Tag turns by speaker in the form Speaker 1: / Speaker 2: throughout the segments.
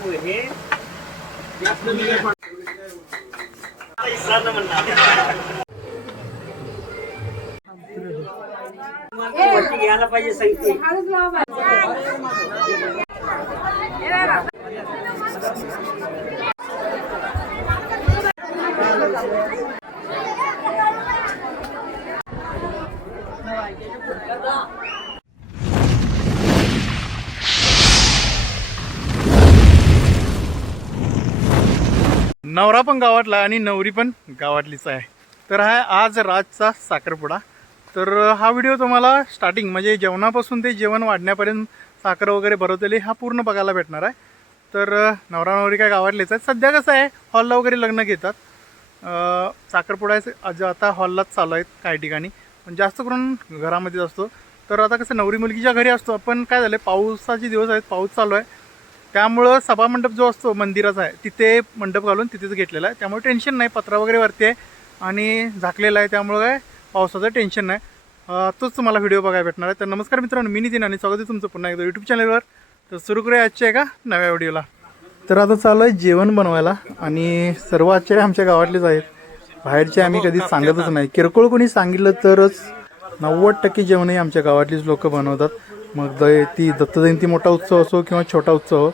Speaker 1: पोहे घ्यायला पाहिजे सांगते
Speaker 2: नवरा पण गावातला आणि नवरी पण गावातलीच आहे. तर हा आज राजचा साखरपुडा. तर हा व्हिडिओ तुम्हाला स्टार्टिंग म्हणजे जेवणापासून ते जेवण वाढण्यापर्यंत साखर वगैरे भरवतेली हा पूर्ण बघायला भेटणार आहे. तर नवरा नवरी काय गावातलेच आहेत. सध्या कसं आहे हॉलला वगैरे लग्न घेतात. अं, साखरपुडा आहे आज आता हॉललाच चालू आहेत काही ठिकाणी. पण जास्त करून घरामध्येच असतो. तर आता कसं नवरी मुलगीच्या घरी असतो. आपण काय झालं पावसाचे दिवस आहेत पाऊस चालू आहे. त्यामुळं सभामंडप जो असतो मंदिराचा आहे तिथे मंडप घालून तिथेच घेतलेला आहे. त्यामुळे टेन्शन नाही पत्रा वगैरे वरती आहे आणि झाकलेला आहे त्यामुळं काय पावसाचं टेन्शन नाही. तोच तुम्हाला व्हिडिओ बघायला भेटणार आहे. तर नमस्कार मित्रांनो मी नितीन आणि स्वागत आहे तुमचं पुन्हा एकदा यूट्यूब चॅनलवर तर सुरू करूया आजच्या एका नव्या व्हिडिओला तर आता चालू आहे जेवण बनवायला आणि सर्व आश्चर्य आमच्या गावातलेच आहेत. बाहेरचे आम्ही कधीच सांगतच नाही. किरकोळ कोणी सांगितलं तरच नव्वद टक्के जेवणही आमच्या गावातलीच लोक बनवतात. मग द ती दत्तजयंती मोठा उत्सव असो किंवा छोटा उत्सव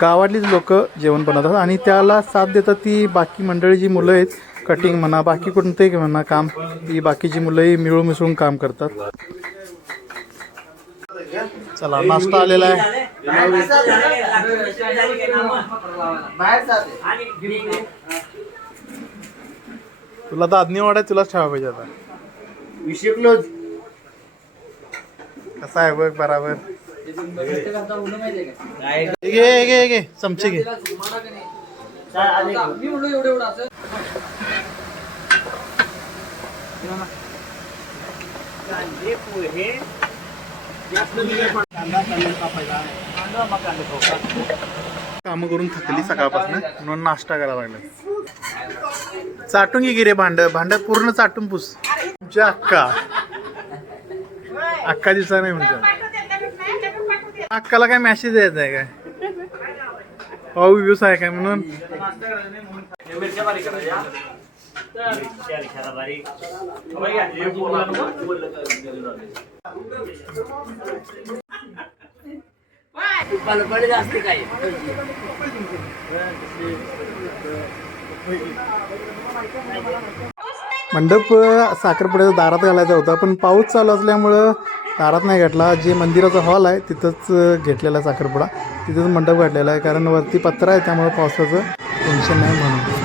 Speaker 2: गावातलीच लोक जेवण बनवतात आणि त्याला साथ देतात ती बाकी मंडळी जी मुलं आहेत कटिंग म्हणा बाकी कोणतंही म्हणा काम ती बाकीची मुलंही मिळून मिसळून काम करतात. चला नाश्ता आलेला आहे. तुला दादनी वाढाय तुलाच ठेवा पाहिजे आता. कसा आहे बघ बराबर. घे घे घे चमचे घे. काम करून थकली सकाळपासून म्हणून नाश्ता करावा लागला. चाटून घे रे भांड भांड पूर्ण चाटून पुस. तुमच्या अक्का. अक्का दिसा नाही म्हणतो. अक्काला काय मॅसेज द्यायचा आहे काय? पाऊ व्ह्यूज आहे काय म्हणून?
Speaker 1: काय
Speaker 2: मंडप अ, साखरपुड्याच्या दारात घालायचा होता पण पाऊस चालू असल्यामुळं दारात नाही घातला. जे मंदिराचा हॉल आहे तिथंच घेतलेला आहे साखरपुडा. तिथंच मंडप घातलेला आहे कारण वरती पत्रा आहे त्यामुळे पावसाचं टेन्शन नाही म्हणून.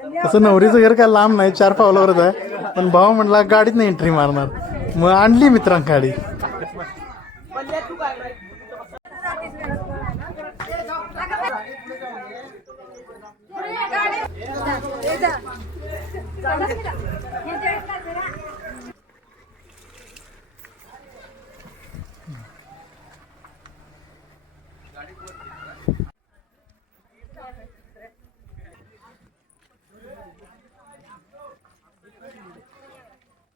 Speaker 2: तसं नवरीचं घर काय लांब नाही चार पावलावरच आहे. पण भाऊ म्हटला गाडीत नाही एंट्री मारणार. मग आणली मित्रां गाडी.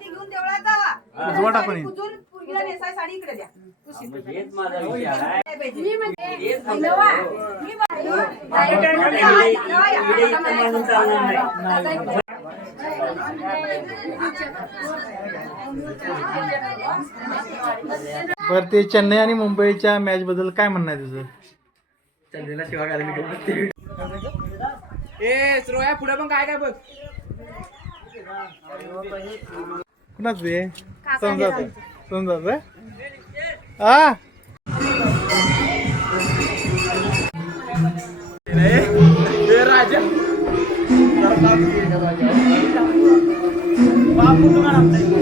Speaker 3: घेऊन देवळात जावा साडी इकडे द्या मी म्हणते. मी
Speaker 2: बरं ते चेन्नई आणि मुंबईच्या मॅच बद्दल काय म्हणणं आहे तुझं
Speaker 1: चंदेला शिवा घालायला मी घेऊन
Speaker 4: ए श्रोया पुढे पण काय काय बघ.
Speaker 2: कुणाच बे समजाच समजाच हा
Speaker 4: राजा.
Speaker 3: आणि ह्यो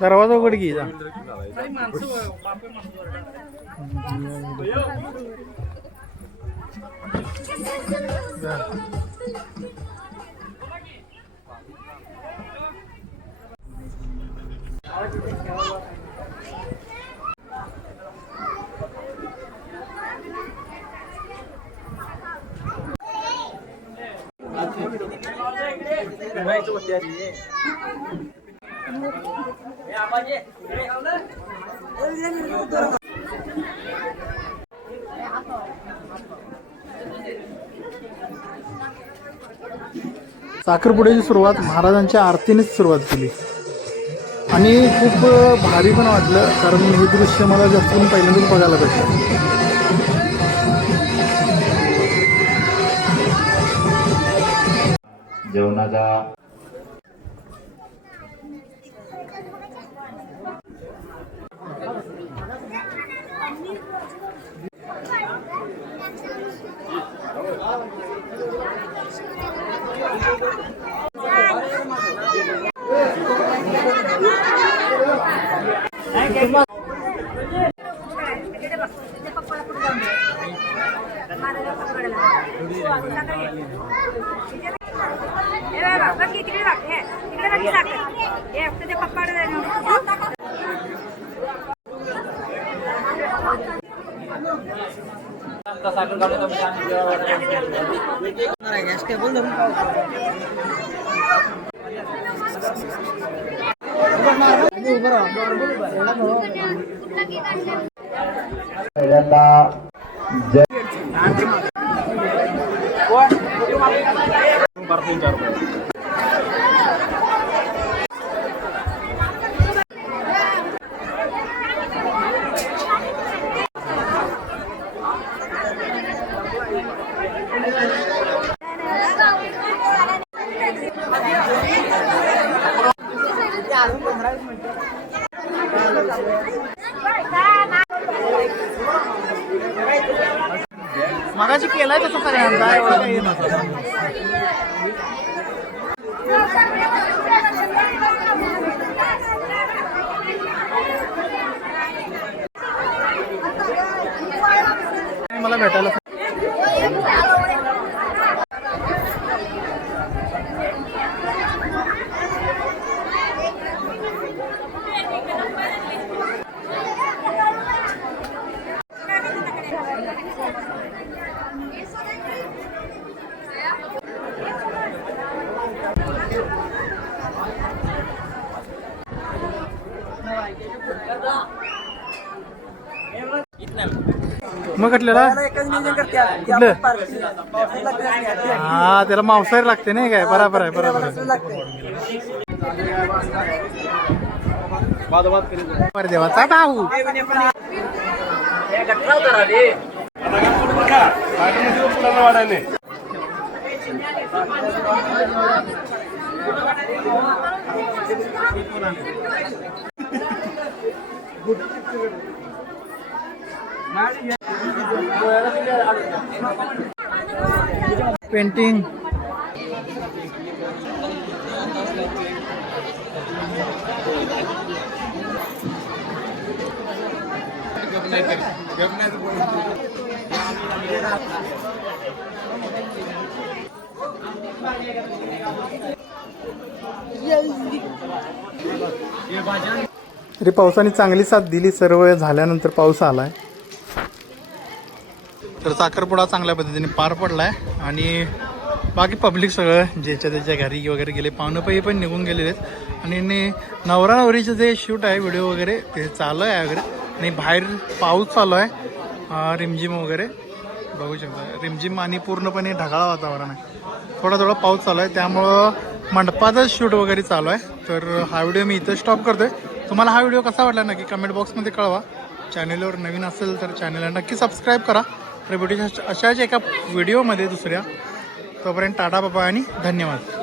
Speaker 2: दरवाजा उघड की साखरपुड्याची सुरुवात महाराजांच्या आरतीनेच सुरुवात केली. आणि खूप भारी पण वाटलं कारण हे दृश्य मला जास्त करून पहिल्यांदाच बघायला भेटलं.
Speaker 5: जेवणाचा साखर গ্যাসকে বলুন Parfum, parfum.
Speaker 2: मगाशी केलाय तसं सगळ्यांचा एवढं काही नव्हतं. मला भेटायला मग कटलेला? हा त्याला मांसाहार लागते नाही काय? बरोबर आहे बरोबर आहे. देवाचा भाऊ. पेंटिंग तरी पावसाने चांगली साथ दिली सर्व झाल्यानंतर पाऊस आलाय. तर साखरपुडा चांगल्या पद्धतीने पार पडलाय आणि बाकी पब्लिक सगळं ज्याच्या त्याच्या घरी वगैरे गेले पाहुणं पण निघून गेलेले आहेत. आणि नवरा नवरीचं जे शूट आहे व्हिडिओ वगैरे ते चालू आहे वगैरे आणि बाहेर पाऊस चालू आहे. रिमझिम वगैरे. बघू शकता. रिमझिम आणि पूर्णपणे ढगाळ वातावरण आहे. थोडा थोडा पाऊस चालू आहे. त्यामुळं मंडपाचाच शूट वगैरे चालू आहे. तर हा व्हिडिओ मी इथं स्टॉप करतोय. तुम्हाला हा व्हिडिओ कसा वाटला नक्की कमेंट बॉक्समध्ये कळवा. चॅनलवर नवीन असेल तर चॅनलला नक्की सबस्क्राईब करा. तर भेटूच्या अशाच एका व्हिडिओमध्ये दुसऱ्या. तोपर्यंत टाटा बाबा आणि धन्यवाद.